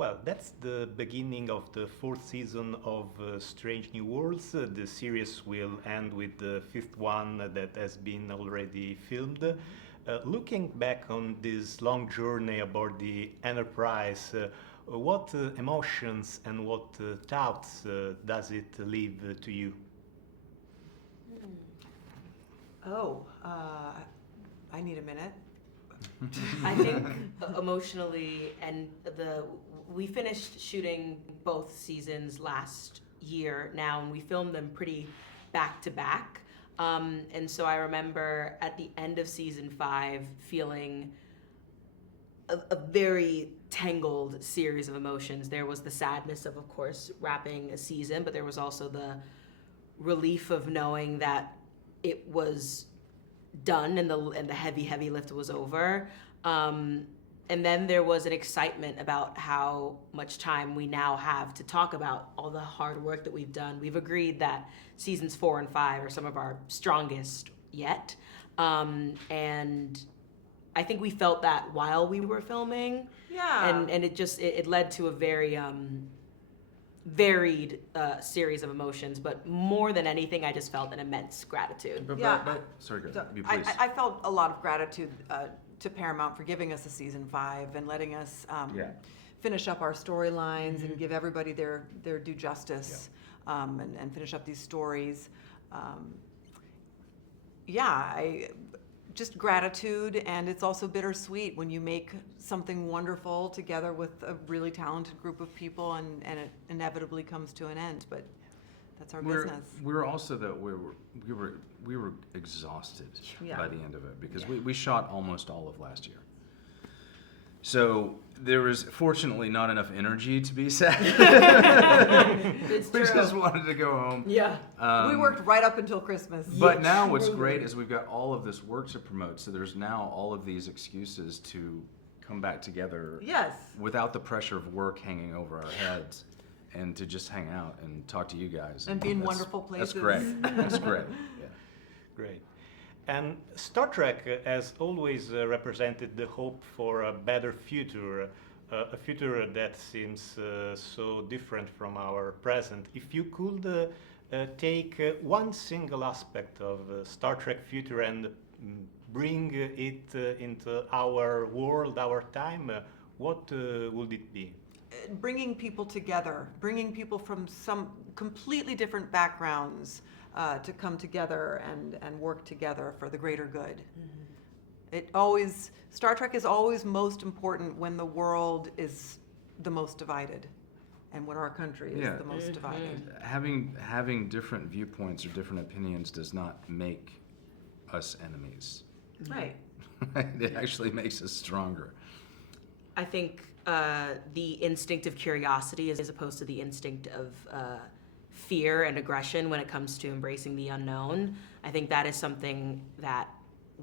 Well, that's the beginning of the fourth season of Strange New Worlds. The series will end with the fifth one that has been already filmed. Looking back on this long journey aboard the Enterprise, what emotions and what thoughts does it leave to you? Oh, I need a minute. I think emotionally, and we finished shooting both seasons last year now, and we filmed them pretty back to back. And so I remember at the end of season 5 feeling a very tangled series of emotions. There was the sadness of course, wrapping a season, but there was also the relief of knowing that it was done and the heavy lift was over. And then there was an excitement about how much time we now have to talk about all the hard work that we've done. We've agreed that seasons 4 and 5 are some of our strongest yet. And I think we felt that while we were filming. Yeah. And it led to a very varied series of emotions, but more than anything, I just felt an immense gratitude. Sorry, go So you please. I felt a lot of gratitude to Paramount for giving us a season 5 and letting us finish up our storylines and give everybody their due justice and finish up these stories. Just gratitude, and it's also bittersweet when you make something wonderful together with a really talented group of people and it inevitably comes to an end, but that's our business. We were also we were exhausted by the end of it because we shot almost all of last year. So there was fortunately not enough energy to be sad. We just wanted to go home. Yeah. We worked right up until Christmas. But now what's great is we've got all of this work to promote. So there's now all of these excuses to come back together without the pressure of work hanging over our heads and to just hang out and talk to you guys. And be in wonderful places. That's great. That's great. Yeah. Great. And Star Trek has always represented the hope for a better future, a future that seems so different from our present. If you could take one single aspect of Star Trek future and bring it into our world, our time, what would it be? Bringing people together, bringing people from some completely different backgrounds to come together and work together for the greater good. Star Trek is always most important when the world is the most divided and when our country is the most divided. Having different viewpoints or different opinions does not make us enemies. Right. It actually makes us stronger. I think the instinct of curiosity as opposed to the instinct of fear and aggression when it comes to embracing the unknown. I think that is something that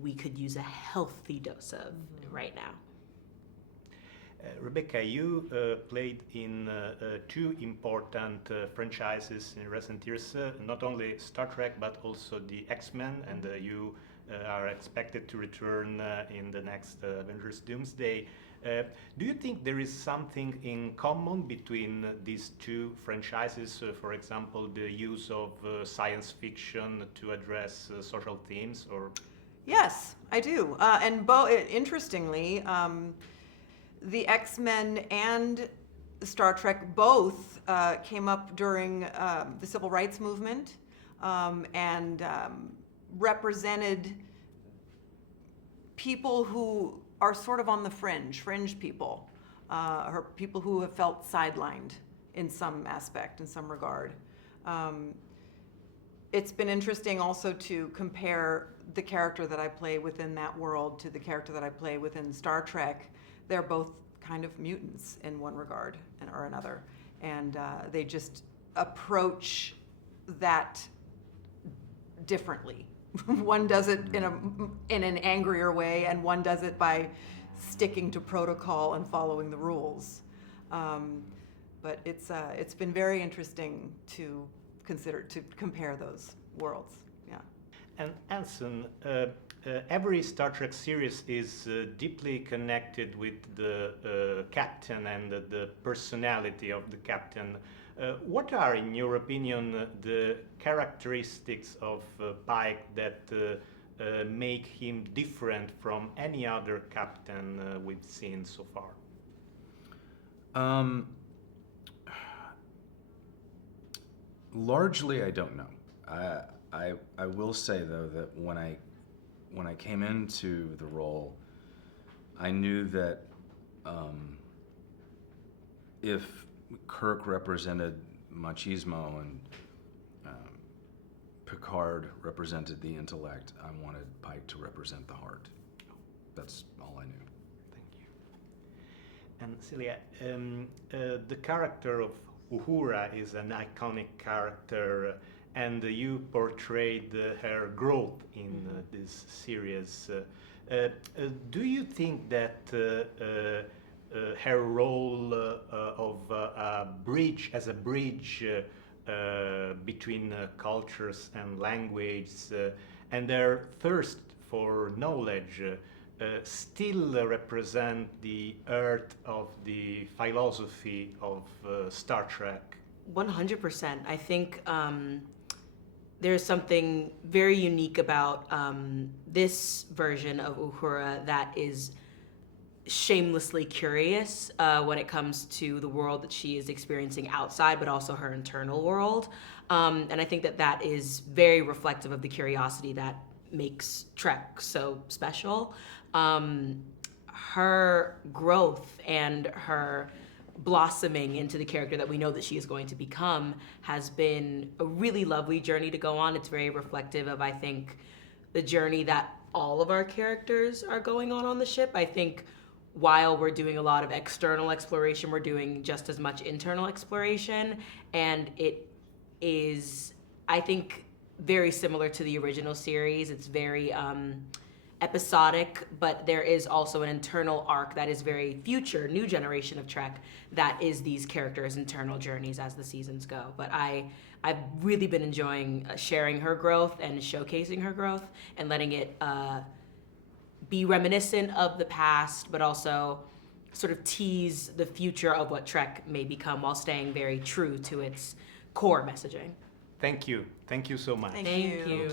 we could use a healthy dose of right now. Rebecca, you played in two important franchises in recent years, not only Star Trek but also the X-Men, and you are expected to return in the next Avengers Doomsday. Do you think there is something in common between these two franchises? For example, the use of science fiction to address social themes, or? Yes, I do. And interestingly, the X-Men and Star Trek both came up during the Civil Rights Movement and represented people who are sort of on the fringe people, or people who have felt sidelined in some aspect, in some regard. It's been interesting also to compare the character that I play within that world to the character that I play within Star Trek. They're both kind of mutants in one regard or another, and they just approach that differently. One does it in an angrier way, and one does it by sticking to protocol and following the rules. But it's been very interesting to compare those worlds. Yeah. And Anson, every Star Trek series is deeply connected with the captain and the personality of the captain. What are, in your opinion, the characteristics of Pike that make him different from any other captain we've seen so far? Largely, I don't know. I will say though that when I came into the role, I knew that if Kirk represented machismo and Picard represented the intellect, I wanted Pike to represent the heart. That's all I knew. Thank you. And Celia, the character of Uhura is an iconic character, and you portrayed her growth in this series. Do you think that her role of a bridge, as a bridge between cultures and language, and their thirst for knowledge, still represent the heart of the philosophy of Star Trek? 100%. I think there's something very unique about this version of Uhura that is shamelessly curious when it comes to the world that she is experiencing outside, but also her internal world. And I think that is very reflective of the curiosity that makes Trek so special. Her growth and her blossoming into the character that we know that she is going to become has been a really lovely journey to go on. It's very reflective of, I think, the journey that all of our characters are going on the ship. I think while we're doing a lot of external exploration, we're doing just as much internal exploration, and it is, I think, very similar to the original series. It's very episodic, but there is also an internal arc that is very future, new generation of Trek, that is these characters' internal journeys as the seasons go. But I've really been enjoying sharing her growth and showcasing her growth and letting it be reminiscent of the past, but also sort of tease the future of what Trek may become while staying very true to its core messaging. Thank you. Thank you so much. Thank Thank you. you.